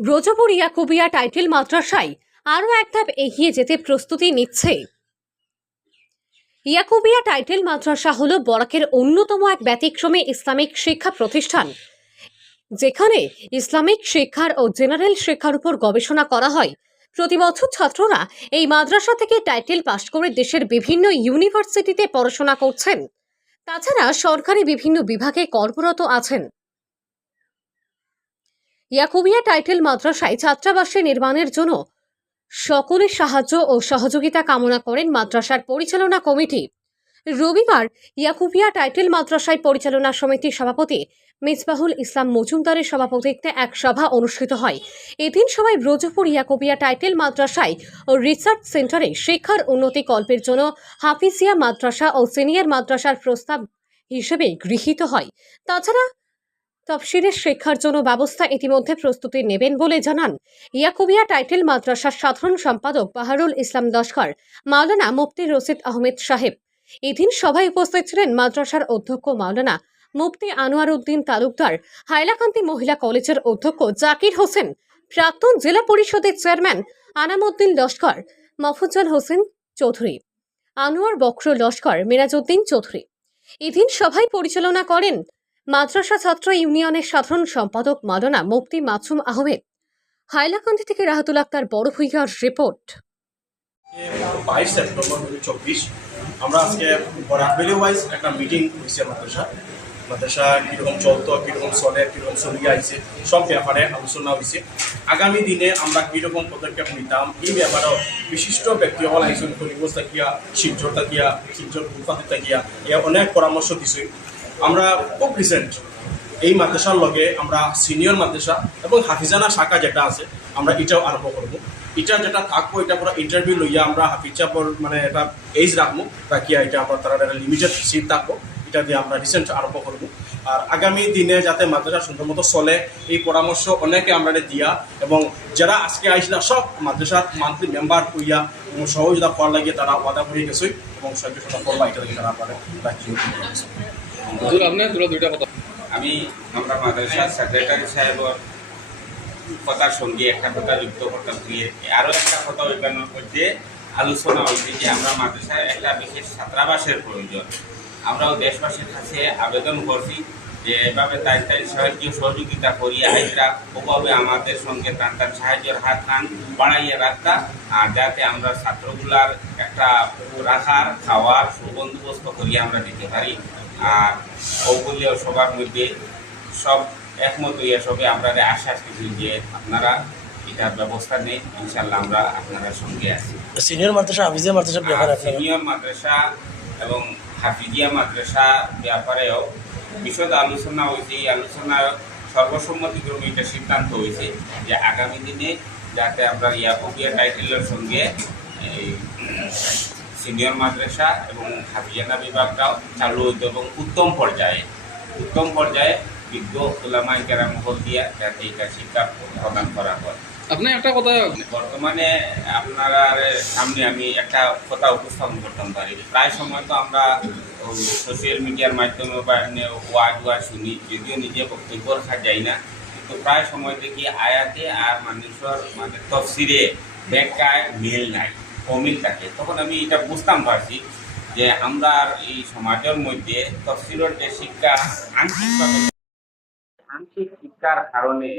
Brajpur Yakubia title মাদ্রাসায় আরও এক ধাপ এগিয়ে যেতে প্রস্তুতি নিচ্ছে। ইয়াকুবিয়া টাইটেল মাদ্রাসা হল বরাকের অন্যতম এক ব্যতিক্রমী ইসলামিক শিক্ষা প্রতিষ্ঠান, যেখানে ইসলামিক শিক্ষার ও জেনারেল শিক্ষার উপর গবেষণা করা হয়। প্রতি বছর ছাত্ররা এই মাদ্রাসা থেকে টাইটেল পাশ করে দেশের বিভিন্ন ইউনিভার্সিটিতে পড়াশোনা করছেন। তাছাড়া সরকারি বিভিন্ন বিভাগে কর্মরত আছেন। ইয়াকুবিয়া টাইটেল মাদ্রাসায় ছাত্রাবাসে নির্মাণের জন্য সকলের সাহায্য ও সহযোগিতা কামনা করেন মাদ্রাসার পরিচালনা কমিটি। রবিবার ইয়াকুবিয়া টাইটেল মাদ্রাসায় পরিচালনা সমিতির সভাপতি মিসবাহুল ইসলাম মজুমদারের সভাপতিত্বে এক সভা অনুষ্ঠিত হয়। এদিন সভায় ব্রজপুর ইয়াকুবিয়া টাইটেল মাদ্রাসায় ও রিসার্চ সেন্টারে শিক্ষার উন্নতি কল্পের জন্য হাফিজিয়া মাদ্রাসা ও সিনিয়র মাদ্রাসার প্রস্তাব হিসেবে গৃহীত হয়। তাছাড়া তফসিরের শিক্ষার জন্য ব্যবস্থা ইতিমধ্যে প্রস্তুতি নেবেন বলে জানান ইয়াকুবিয়া টাইটেল মাদ্রাসার সাধারণ সম্পাদক বাহারুল ইসলাম লস্কর, মাওলানা মুফতি রশিদ আহমেদ সাহেব। এদিন সভায় উপস্থিত ছিলেন মাদ্রাসার অধ্যক্ষ মাওলানা মুফতি আনোয়ার উদ্দিন তালুকদার, হাইলাকান্দি মহিলা কলেজের অধ্যক্ষ জাকির হোসেন, প্রাক্তন জেলা পরিষদের চেয়ারম্যান আনামউদ্দিন লস্কর, মফুজ্জল হোসেন চৌধুরী, আনোয়ার বক্র লস্কর, মিরাজউদ্দিন চৌধুরী। এদিন সভায় পরিচালনা করেন মাদ্রাসা ছাত্র ইউনিয়নের সাধারণ সম্পাদক মাওলানা মুফতি মাসুম আহমেদ। হাইলাকান্দি থেকে রাহাতুল আক্তার বড় ভূঁইয়ার রিপোর্ট। 22 সেপ্টেম্বর 2024 আমরা আজকে বরাকবেলি ওয়াইজ একটা মিটিং হয়েছে। মাদ্রাসা কীরকম চলতো, কীরকম চলে, কীরকম চলিয়ে আইছে, সব ব্যাপারে আলোচনা হয়েছে। আগামী দিনে আমরা কীরকম পদক্ষেপ নিতাম এই ব্যাপারেও বিশিষ্ট ব্যক্তিসকল আইসন কলিগজ থাকিয়া, শিলচর থাকিয়া, শিলচর গুলফাতে থাকিয়া অনেক পরামর্শ দিছে। আমরা খুব রিসেন্ট এই মাদ্রাসার লগে আমরা সিনিয়র মাদ্রাসা এবং হাফিজানা শাখা যেটা আছে আমরা এটাও আরম্ভ করবো। এটা যেটা থাকবো এটা পুরো ইন্টারভিউ লইয়া আমরা হাফিজাপর মানে একটা এজ রাখবো, রাখিয়া এটা আমরা তারা একটা লিমিটেড সিট থাকবো, এটা দিয়ে আমরা রিসেন্ট আরম্ভ করবো। আর আগামী দিনে যাতে মাদ্রাসা সুন্দর মতো চলে এই পরামর্শ অনেকে আমরা দিয়া, এবং যারা আজকে আইসলা সব মাদ্রাসার মান্থলি মেম্বার হইয়া এবং সহযোগিতা করার লাগিয়ে তারা ওয়াদা করে গেছে এবং সহযোগিতা করবা এটা লাগে তারা আপনারা আমি আমরা মাদ্রাসার সেক্রেটারি সাহেবের কথার সঙ্গে একটা কথা যুক্ত করতাম। আরও একটা কথা ওইখানের মধ্যে আলোচনা হয়েছে যে আমরা মাদ্রাসায় একটা বিশেষ ছাত্রাবাসের প্রয়োজন। আমরাও দেশবাসীর কাছে আবেদন করছি যে এভাবে তাই সাহায্য সহযোগিতা করিয়া আইসরা ওভাবে আমাদের সঙ্গে তার সাহায্যের হাত খান বাড়াইয়া রাখতা, আর যাতে আমরা ছাত্রগুলার একটা রাখার খাওয়ার সুবন্দোবস্ত করিয়া আমরা দিতে পারি। আর ওগুলিও সবার মধ্যে সব একমত হইয়া সবে আমরা আশ্বাস দিচ্ছি যে আপনারা এটার ব্যবস্থা নেই, ইনশাল্লাহ আমরা আপনারা সঙ্গে আছি। সিনিয়র মাদ্রাসা, হাফিজিয়া মাদ্রাসা ব্যাপারে সিনিয়র মাদ্রাসা এবং হাফিজিয়া মাদ্রাসা ব্যাপারেও বিশদ আলোচনা হয়েছে। এই আলোচনা সর্বসম্মতিক্রমে এটা সিদ্ধান্ত হয়েছে যে আগামী দিনে যাতে আমরা ইয়াকুবিয়া টাইটেলের সঙ্গে এই সিনিয়র মাদ্রাসা এবং হাফিজানা বিভাগটাও চালু হইত এবং উত্তম পর্যায়ে বিজ্ঞ ওলামায়ে কেরাম মহল দিয়া যাতে এটা শিক্ষা প্রদান করা হয়। আপনি একটা কথা বর্তমানে আপনারা সামনে আমি একটা কথা উপস্থাপন করতাম পারি। প্রায় সময় তো আমরা সোশ্যাল মিডিয়ার মাধ্যমে বা ওয়াজ শুনি, যদিও নিজে বক্তব্য রাখা যায় না, কিন্তু প্রায় সময় দেখি আয়াতে আর মানুষের মানে তফসিরে ব্যাখ্যায় মিল নাই, অমিল থাকে। তখন আমি এটা বুঝতাম পারছি যে আমরা এই সমাজের মধ্যে তফসিরের যে শিক্ষা আংশিক শিক্ষার কারণে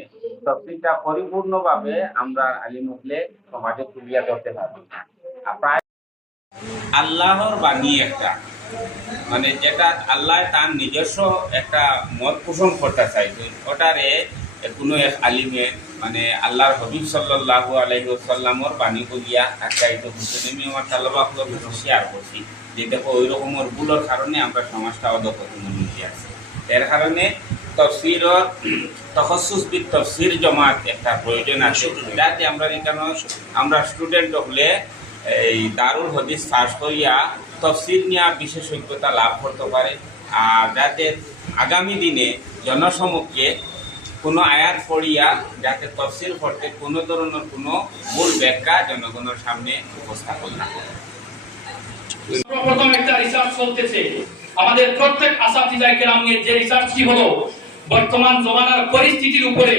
তফসিরটা পরিপূর্ণভাবে আমরা আলিমুখলে সমাজে তুলিয়া ধরতে পারবো না। প্রায় আল্লাহর বাণী একটা মানে যেটা আল্লাহ তার নিজস্ব একটা মত পোষণ করতে চাইছে, ওটারে কোনো এক আলিমে মানে আল্লাহর হবিব সাল্লাল্লাহু আলাইহি ওয়াসাল্লামর বাণী বলিয়া আখ্যায়িত করছে। আমি আমার তালবাগুলো শেয়ার করছি যে দেখো ওই রকমের ভুলের কারণে আমরা সমাজটা অধঃপতনের মধ্যে আছি। এর কারণে তফসিরর তখসুসবিদ তফসির জমাত একটা প্রয়োজন আছে, যাতে আমরা এখানে আমরা স্টুডেন্ট হলে এই দারুল হাদিস পাস করিয়া তফসির নিয়ে বিশেষজ্ঞতা লাভ করতে পারে, আর যাতে আগামী দিনে জনসমক্ষে কোনো আয়াত পড়িয়া যাতে তফসির করতে কোনো ধরনের কোনো মূল ব্যাখ্যা জনগণের সামনে উপস্থাপন না করে। প্রথম একটা রিসার্চ চলতেছে আমাদের প্রত্যেক আসাতিজায়ে কেরামের, যে রিসার্চটি হলো বর্তমান জমানার পরিস্থিতির উপরে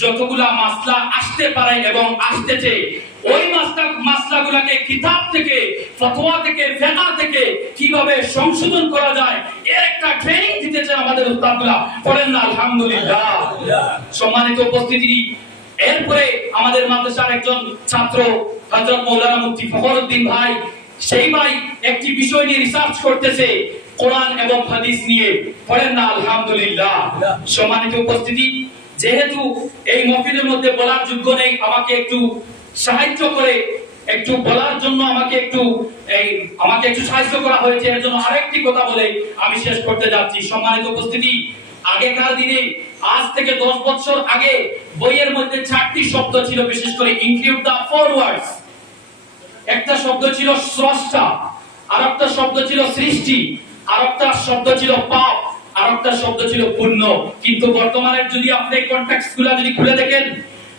যতগুলা মাসলা আসতে পারে এবং আসতেছে, ওই মাসলাগুলোকে কিতাব থেকে, ফতোয়া থেকে, ফিকহ থেকে কিভাবে সংশোধন করা যায় এর একটা ট্রেনিং দিতেছে আমাদের উস্তাদরা। পড়েন না আলহামদুলিল্লাহ। সম্মানিত উপস্থিতি, এরপরে আমাদের মাদ্রাসার একজন ছাত্র হযরত মাওলানা মুফতি ফখরুদ্দিন ভাই, সেই ভাই একটি বিষয় নিয়ে রিসার্চ করতেছে, কোরআন এবং হাদিস নিয়ে। পড়েন না আলহামদুলিল্লাহ। সম্মানিত উপস্থিতি, যেহেতু এই মাহফিলের মধ্যে বলার যোগ্য নেই, আমাকে একটু সাহায্য করে, একটু বলার জন্য আমাকে একটু সাহায্য করা হয়েছে। এর জন্য আরেকটি কথা বলে আমি শেষ করতে যাচ্ছি। সম্মানিত উপস্থিতি, আগেকার দিনে, আজ থেকে 10 বছর আগে বইয়ের মধ্যে 4টি শব্দ ছিল, বিশেষ করে ইনক্লুড দা ফরওয়ার্ডস। একটা শব্দ ছিল স্রষ্টা, আরেকটা শব্দ ছিল সৃষ্টি, আরেকটা শব্দ ছিল পাপ, আরেকটা শব্দ ছিল পুণ্য। কিন্তু বর্তমানে যদি আপনি কনটেক্সটগুলো যদি খুলে দেখেন,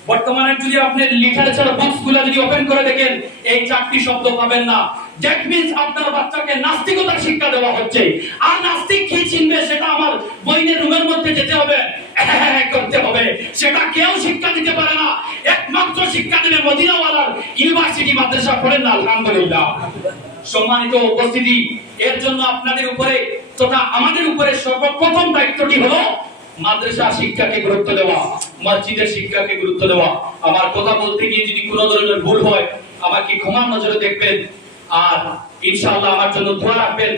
বর্তমানে যদি আপনি লিটারেচার বুকসগুলো যদি ওপেন করে দেখেন, এই 4টি শব্দ পাবেন না। দ্যাট মিন্স আপনার বাচ্চাকে নাস্তিকতার শিক্ষা দেওয়া হচ্ছে। আর নাস্তিক কি চিনবে সেটা আমার বইনের রুমের মধ্যে যেতে হবে, করতে হবে। সেটা কেউ শিক্ষা দিতে পারে না, একমাত্র শিক্ষা দেবে মদিনাওয়ালার ইউনিভার্সিটি মাদ্রাসা। পড়েন না আলহামদুলিল্লাহ। সম্মানিত উপস্থিতি, এর জন্য আপনাদের উপরে তথা আমাদের উপরে সর্বপ্রথম দায়িত্বটি হলো মাদ্রাসা শিক্ষাকে গুরুত্ব দেওয়া, মসজিদের শিক্ষাকে গুরুত্ব দেওয়া। আমার কথা বলতে গিয়ে যদি কোনো ধরনের ভুল হয় আমাকে ক্ষমার নজরে দেখবেন, আর ইনশাআল্লাহ আমার জন্য দোয়া রাখবেন।